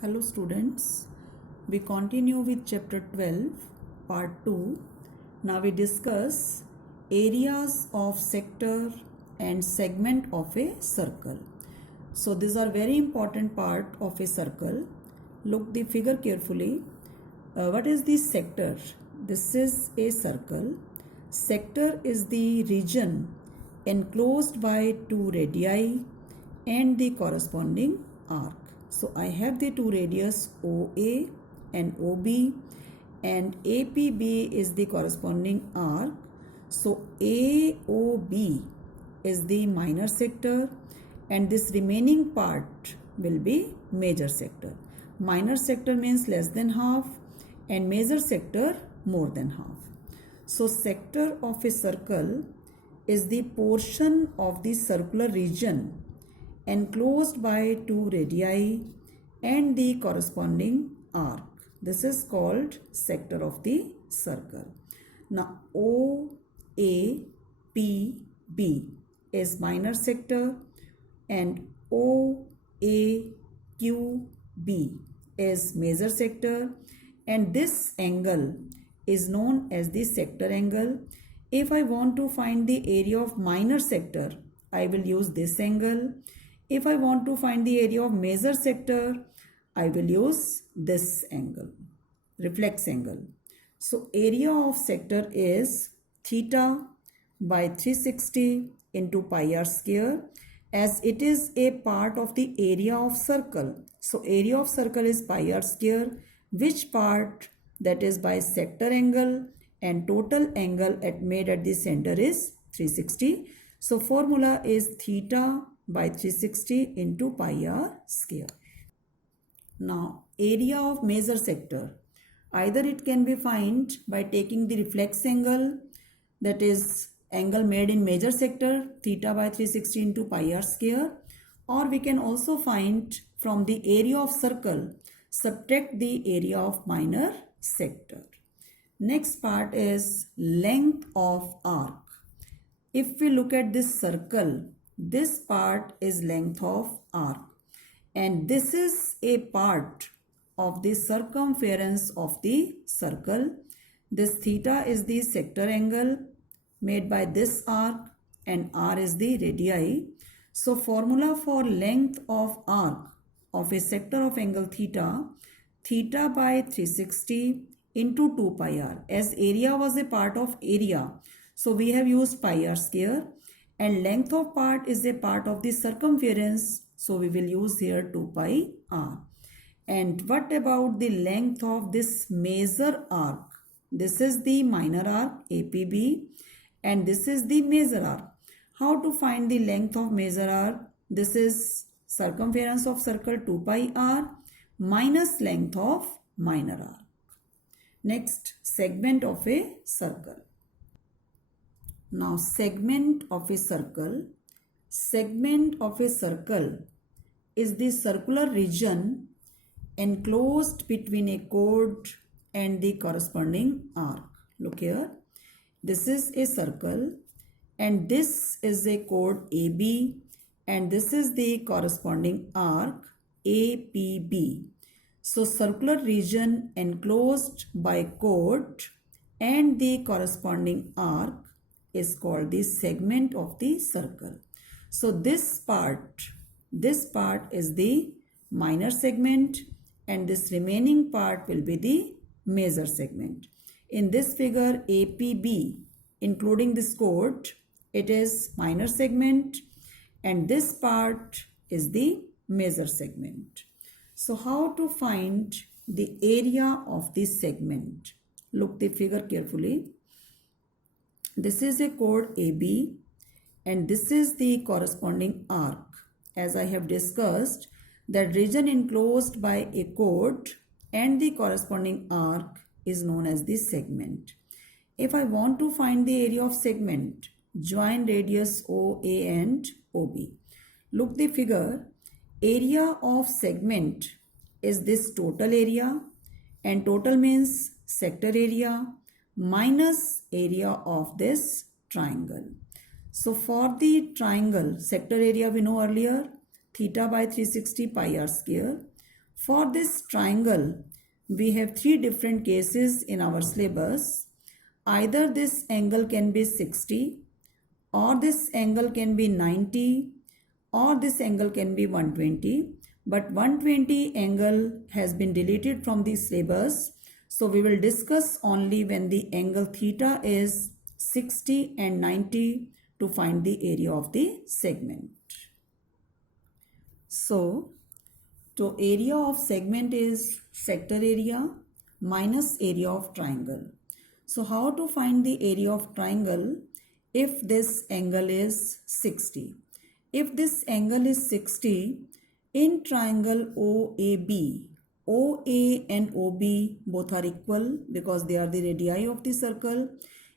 Hello students, we continue with chapter 12 part 2. Now we discuss areas of sector and segment of a circle. So these are very important part of a circle. Look the figure carefully. What is the sector? This is a circle. Sector is the region enclosed by two radii and the corresponding arc. So I have the two radius OA and OB, and APB is the corresponding arc. So AOB is the minor sector and this remaining part will be major sector. Minor sector means less than half and major sector more than half. So sector of a circle is the portion of the circular region enclosed by two radii and the corresponding arc. This is called sector of the circle. Now OAPB is minor sector and OAQB is major sector, and this angle is known as the sector angle. If I want to find the area of minor sector, I will use this angle. If I want to find the area of major sector, I will use this angle, reflex angle. So area of sector is theta by 360 into pi r square, as it is a part of the area of circle. So area of circle is pi r square, which part, that is by sector angle, and total angle made at the center is 360. So formula is theta by 360 into pi r square. Now area of major sector, either it can be found by taking the reflex angle, that is angle made in major sector, theta by 360 into pi r square, or we can also find from the area of circle, subtract the area of minor sector. Next part is length of arc. If we look at this circle, this part is length of arc, and this is a part of the circumference of the circle. This theta is the sector angle made by this arc and r is the radii. So formula for length of arc of a sector of angle theta, theta by 360 into 2 pi r. As area was a part of area, so we have used pi r square, and length of part is a part of the circumference, so we will use here 2 pi r. And what about the length of this major arc? This is the minor arc APB and this is the major arc. How to find the length of major arc? This is circumference of circle 2 pi r minus length of minor arc. Next, segment of a circle. Now segment of a circle. Segment of a circle is the circular region enclosed between a chord and the corresponding arc. Look here. This is a circle and this is a chord AB and this is the corresponding arc APB. So circular region enclosed by chord and the corresponding arc is called the segment of the circle. So this part is the minor segment and this remaining part will be the major segment. In this figure APB, including this chord, it is minor segment and this part is the major segment. So how to find the area of this segment? Look the figure carefully. This is a chord AB and this is the corresponding arc. As I have discussed, that region enclosed by a chord and the corresponding arc is known as the segment. If I want to find the area of segment, join radius OA and OB. Look the figure. Area of segment is this total area, and total means sector area minus area of this triangle. So for the triangle, sector area we know earlier, theta by 360 pi r square. For this triangle, we have three different cases in our syllabus. Either this angle can be 60, or this angle can be 90, or this angle can be 120. But 120 angle has been deleted from the syllabus. So we will discuss only when the angle theta is 60 and 90 to find the area of the segment. So, area of segment is sector area minus area of triangle. So how to find the area of triangle if this angle is 60? If this angle is 60, in triangle OAB, OA and OB both are equal because they are the radii of the circle.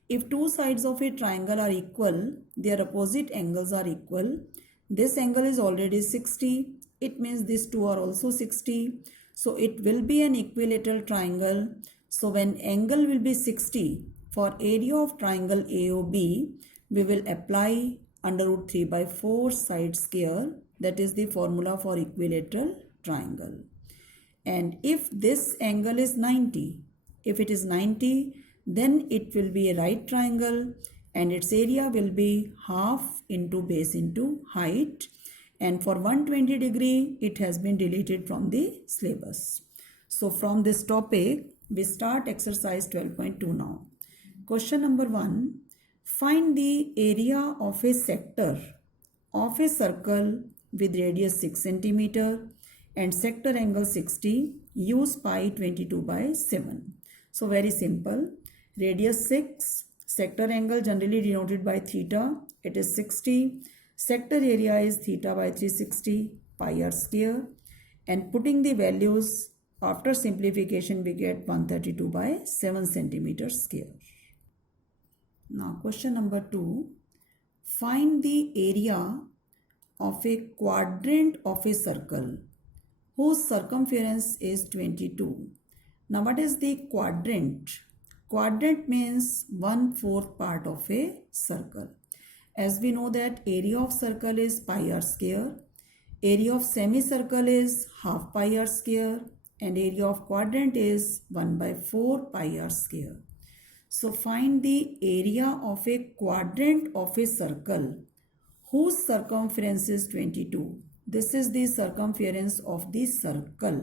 If two sides of a triangle are equal, their opposite angles are equal. This angle is already 60. It means these two are also 60. So it will be an equilateral triangle. So when angle will be 60, for area of triangle AOB, we will apply under root 3 by 4 side square. That is the formula for equilateral triangle. And if this angle is 90, if it is 90, then it will be a right triangle and its area will be half into base into height. And for 120 degree, it has been deleted from the syllabus. So from this topic, we start exercise 12.2 now. Question number 1. Find the area of a sector of a circle with radius 6 cm and sector angle 60. Use pi 22 by 7. So very simple. Radius 6, sector angle generally denoted by theta. It is 60. Sector area is theta by 360 pi r square. And putting the values after simplification, we get 132 by 7 centimeter square. Now question number 2. Find the area of a quadrant of a circle whose circumference is 22. Now what is the quadrant? Quadrant means 1/4 part of a circle. As we know that area of circle is pi r square, area of semicircle is half pi r square, and area of quadrant is 1/4 pi r square. So find the area of a quadrant of a circle whose circumference is 22. This is the circumference of the circle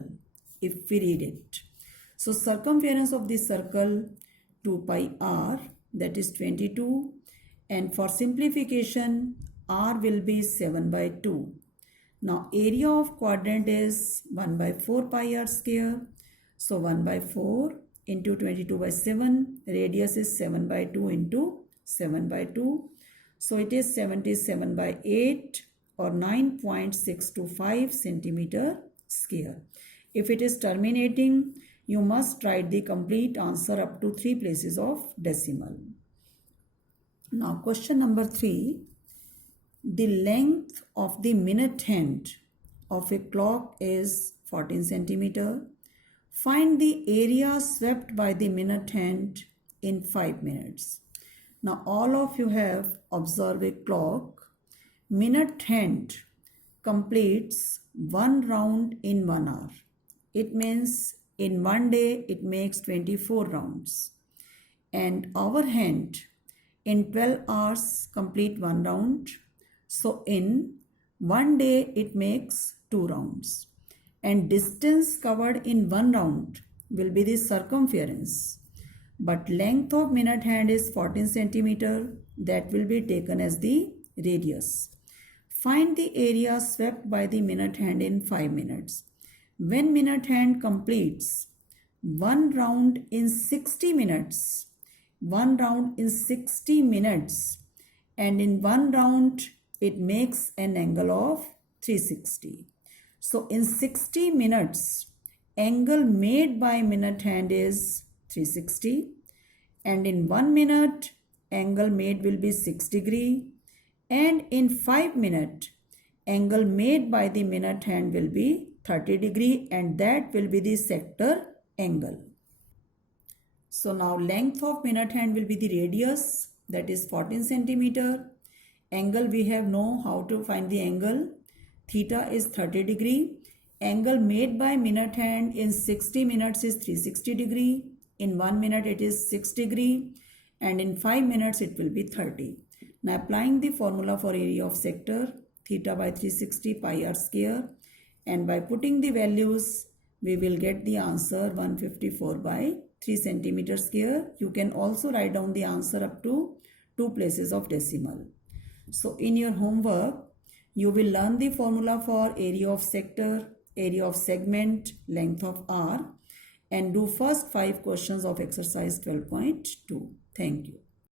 if we read it. So circumference of the circle 2 pi r, that is 22, and for simplification r will be 7/2. Now area of quadrant is 1/4 pi r square. So 1/4 into 22 by 7, radius is 7/2 into 7/2. So it is 77/8 or 9.625 centimeter square. If it is terminating, you must write the complete answer up to 3 places of decimal. Now question number 3. The length of the minute hand of a clock is 14 centimeter. Find the area swept by the minute hand in 5 minutes. Now all of you have observed a clock. Minute hand completes 1 round in 1 hour. It means in 1 day it makes 24 rounds. And our hand in 12 hours complete 1 round. So in 1 day it makes 2 rounds. And distance covered in 1 round will be the circumference. But length of minute hand is 14 centimeter. That will be taken as the radius. Find the area swept by the minute hand in 5 minutes. When minute hand completes 1 round in 60 minutes, 1 round in 60 minutes, and in 1 round it makes an angle of 360. So in 60 minutes, angle made by minute hand is 360, and in 1 minute, angle made will be 6 degree, and in 5 minutes, angle made by the minute hand will be 30 degree, and that will be the sector angle. So now length of minute hand will be the radius, that is 14 centimeter. Angle we have know how to find the angle. Theta is 30 degree. Angle made by minute hand in 60 minutes is 360 degree. In 1 minute it is 6 degree. And in 5 minutes it will be 30. Now applying the formula for area of sector, theta by 360 pi r square. And by putting the values, we will get the answer 154 by 3 centimeter square. You can also write down the answer up to 2 places of decimal. So in your homework, you will learn the formula for area of sector, area of segment, length of R, and do first 5 questions of exercise 12.2. Thank you.